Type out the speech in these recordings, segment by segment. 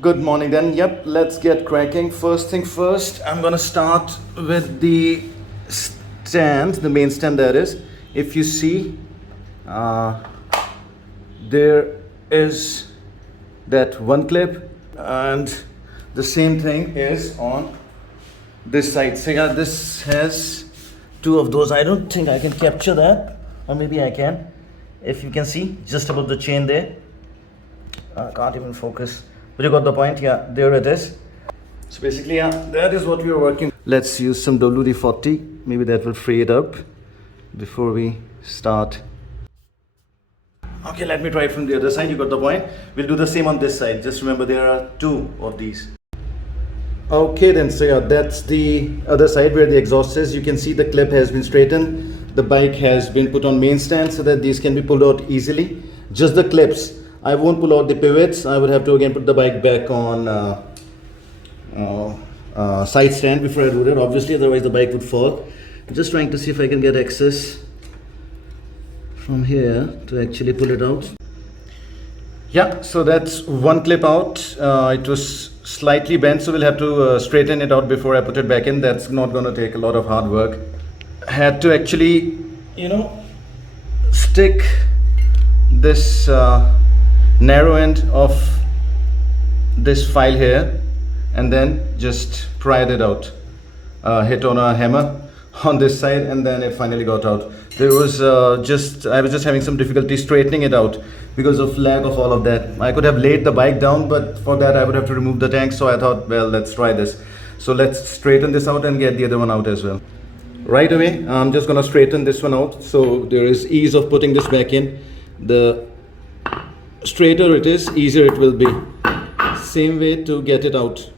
Good morning then. Yep, let's get cracking. First thing first, I'm gonna start with the stand, the main stand that is. If you see, uh, there is that one clip, and the same thing is on this side. So yeah, this has two of those. I don't think I can capture that, or maybe I can. If you can see, just above the chain there. I can't even focus, but you got the point. Yeah, there it is. So basically, yeah, that is what we are working. Let's use some WD-40. Maybe that will free it up before we start. Okay, let me try it from the other side. You got the point. We'll do the same on this side. Just remember there are two of these. Okay then, so yeah, that's the other side where the exhaust is. You can see the clip has been straightened. The bike has been put on main stand so that these can be pulled out easily. Just the clips. I won't pull out the pivots. I would have to again put the bike back on side stand before I do that. Obviously, otherwise the bike would fall. I'm just trying to see if I can get access from here to actually pull it out. Yeah, so that's one clip out. It was slightly bent, so we'll have to straighten it out before I put it back in. That's not going to take a lot of hard work. Had to actually, stick this narrow end of this file here and then just pried it out. Hit on a hammer on this side, and then it finally got out. There was I was just having some difficulty straightening it out because of lack of all of that. I could have laid the bike down, but for that I would have to remove the tank, so I thought, well, let's try this. So let's straighten this out and get the other one out as well. Right away, I'm just gonna straighten this one out so there is ease of putting this back in. The straighter it is, easier it will be. Same way to get it out.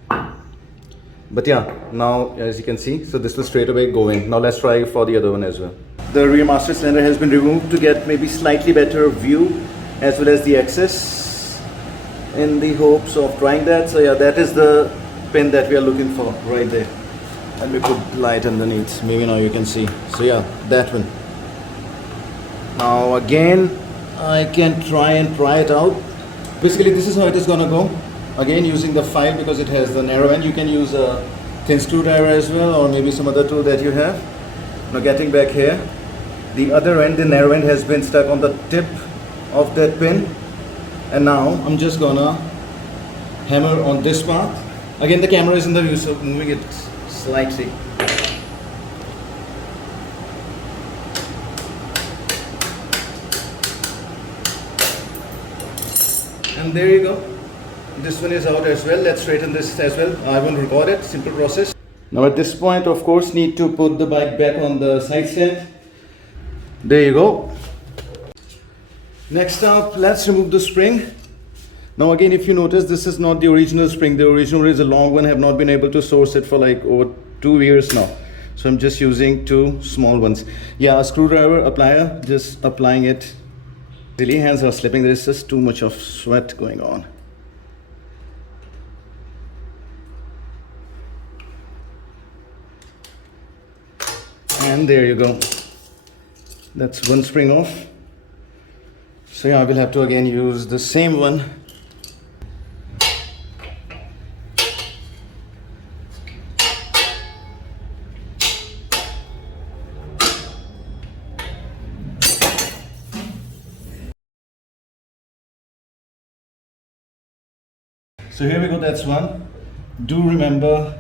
But yeah, now as you can see, so this will straight away go in. Now let's try for the other one as well. The rear master cylinder has been removed to get maybe slightly better view as well as the access, in the hopes of trying that. So yeah, that is the pin that we are looking for right there. Let me put light underneath. Maybe now you can see. So yeah, that one. Now again, I can try and pry it out. Basically, this is how it is gonna go. Again, using the file because it has the narrow end. You can use a thin screwdriver as well, or maybe some other tool that you have. Now getting back here, the other end, the narrow end, has been stuck on the tip of that pin, and now I'm just gonna hammer on this part. Again, the camera is in the view, so moving it slightly. And there you go. This one is out as well. Let's straighten this as well. I won't record it. Simple process. Now at this point, of course, need to put the bike back on the side stand. There you go. Next up, let's remove the spring. Now again, if you notice, this is not the original spring. The original is a long one. I have not been able to source it for like over 2 years now. So I'm just using two small ones. Yeah, a screwdriver, applier, just applying it. Really, hands are slipping. There is just too much of sweat going on. And there you go. That's one spring off. So yeah, I will have to again use the same one. So here we go, that's one. Do remember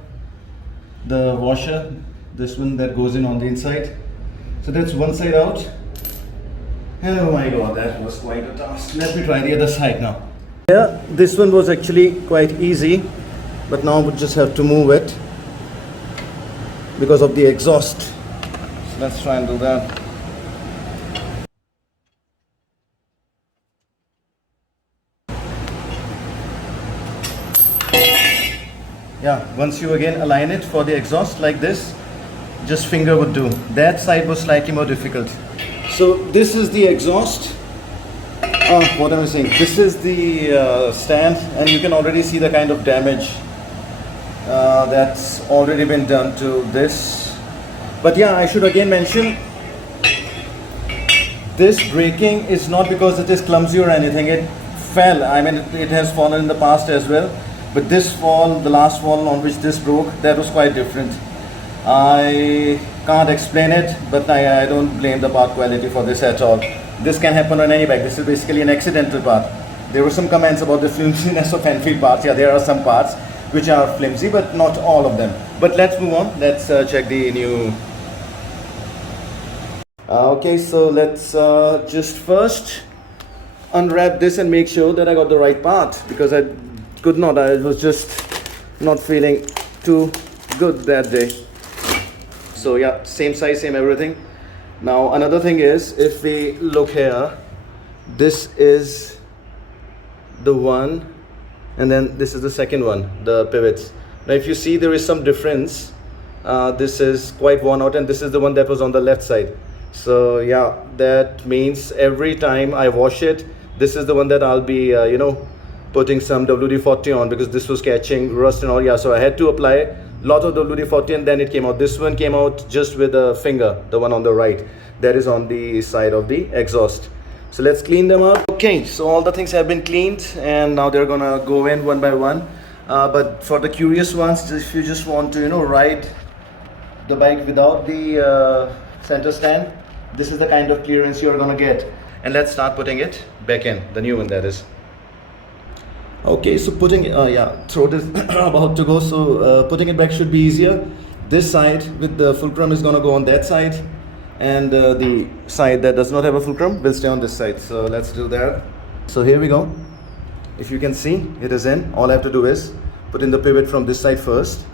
the washer, this one that goes in on the inside. So that's one side out. And oh my god, that was quite a task. Let me try the other side now. Yeah, this one was actually quite easy, but now we just have to move it because of the exhaust. So let's try and do that. Yeah, once you again align it for the exhaust like this, just finger would do. That side was slightly more difficult. So this is the exhaust. What am I saying? This is the stand, and you can already see the kind of damage that's already been done to this. But yeah, I should again mention, this braking is not because it is clumsy or anything. It fell. I mean, it has fallen in the past as well. But this wall, the last wall on which this broke, that was quite different. I can't explain it, but I don't blame the part quality for this at all. This can happen on any bike. This is basically an accidental part. There were some comments about the flimsiness of Enfield parts. Yeah, there are some parts which are flimsy, but not all of them. But let's move on. Let's check the new. Okay, so let's just first unwrap this and make sure that I got the right part, because I could not. I was just not feeling too good that day. So yeah, same size, same everything. Now another thing is, if we look here, this is the one, and then this is the second one, the pivots. Now if you see, there is some difference. This is quite worn out, and this is the one that was on the left side. So yeah, that means every time I wash it, this is the one that I'll be putting some WD-40 on, because this was catching rust and all. Yeah, so I had to apply a lot of WD-40, and then it came out. This one came out just with a finger, the one on the right, that is on the side of the exhaust. So let's clean them up. Okay, so all the things have been cleaned, and now they're gonna go in one by one. But for the curious ones, if you just want to ride the bike without the center stand, this is the kind of clearance you're gonna get. And let's start putting it back in, the new one that is. Okay, so putting throat is about to go, so putting it back should be easier. This side with the fulcrum is gonna go on that side, and the side that does not have a fulcrum will stay on this side. So let's do that. So here we go. If you can see, it is in. All I have to do is put in the pivot from this side first.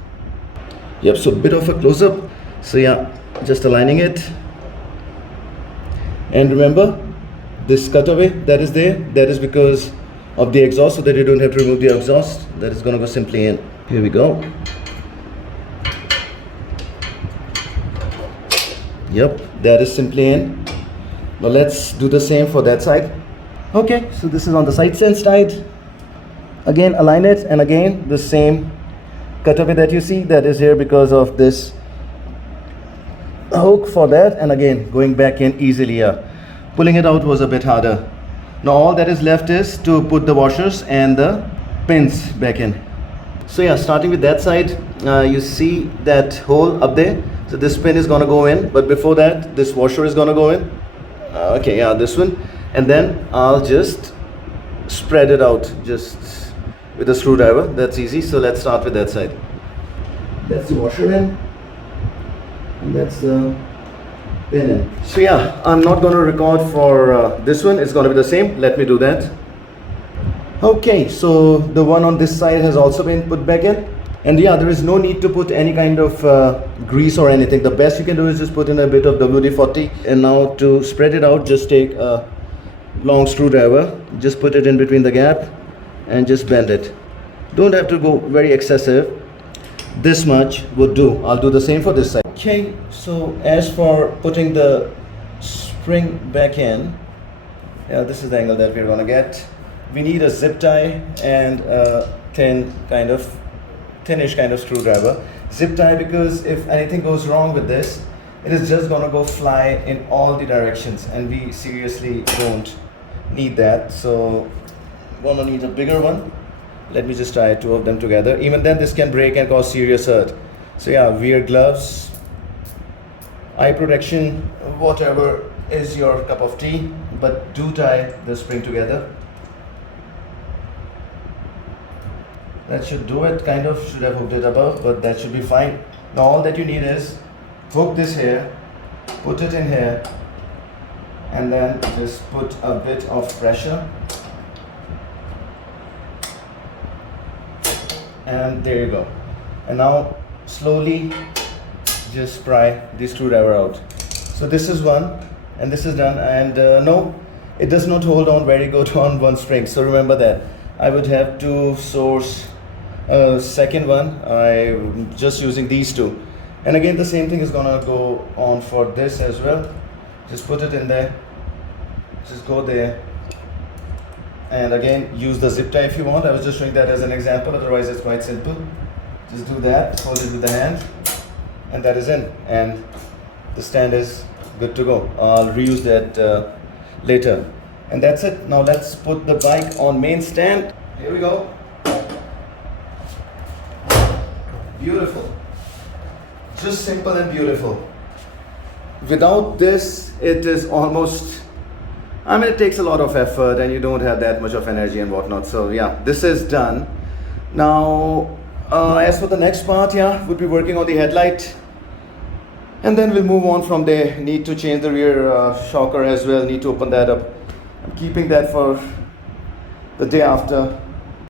Yep, so a bit of a close-up. So yeah, just aligning it. And remember, this cutaway that is there, that is because of the exhaust, so that you don't have to remove the exhaust. That is going to go simply in. Here we go. Yep, that is simply in. Now let's do the same for that side. Okay, so this is on the side sense side. Again, align it, and again the same cutaway that you see, that is here because of this hook for that, and again going back in easily. Yeah, pulling it out was a bit harder. Now all that is left is to put the washers and the pins back in. So yeah, starting with that side, you see that hole up there. So this pin is gonna go in, but before that, this washer is gonna go in. Okay, yeah, this one, and then I'll just spread it out just with a screwdriver. That's easy. So let's start with that side. That's the washer in, and that's the pin in. So yeah, I'm not going to record for this one. It's going to be the same. Let me do that. Okay, so the one on this side has also been put back in, and yeah, there is no need to put any kind of grease or anything. The best you can do is just put in a bit of WD-40, and now to spread it out, just take a long screwdriver, just put it in between the gap and just bend it. Don't have to go very excessive. This much would do. I'll do the same for this side. Okay, so as for putting the spring back in, yeah, this is the angle that we're gonna get. We need a zip tie and a thinnish kind of screwdriver. Zip tie, because if anything goes wrong with this, it is just gonna go fly in all the directions, and we seriously don't need that. So gonna need a bigger one. Let me just try two of them together. Even then, this can break and cause serious hurt. So yeah, wear gloves, eye protection, whatever is your cup of tea, but do tie the spring together. That should do it. Kind of should have hooked it above, but that should be fine. Now all that you need is hook this here, put it in here, and then just put a bit of pressure, and there you go. And now slowly just pry the screwdriver out. So this is one, and this is done. And no, it does not hold on very good on one spring, so remember that. I would have to source a second one. I'm just using these two, and again the same thing is gonna go on for this as well. Just put it in there, just go there, and again use the zip tie if you want. I was just showing that as an example, otherwise it's quite simple. Just do that, hold it with the hand, and that is in, and the stand is good to go. I'll reuse that later, and that's it. Now let's put the bike on main stand. Here we go. beautiful. Just simple and beautiful. Without this, it is almost, I mean, it takes a lot of effort and you don't have that much of energy and whatnot. So yeah, this is done. Now, as for the next part, yeah, we'll be working on the headlight. And then we'll move on from there. Need to change the rear shocker as well. Need to open that up. I'm keeping that for the day after.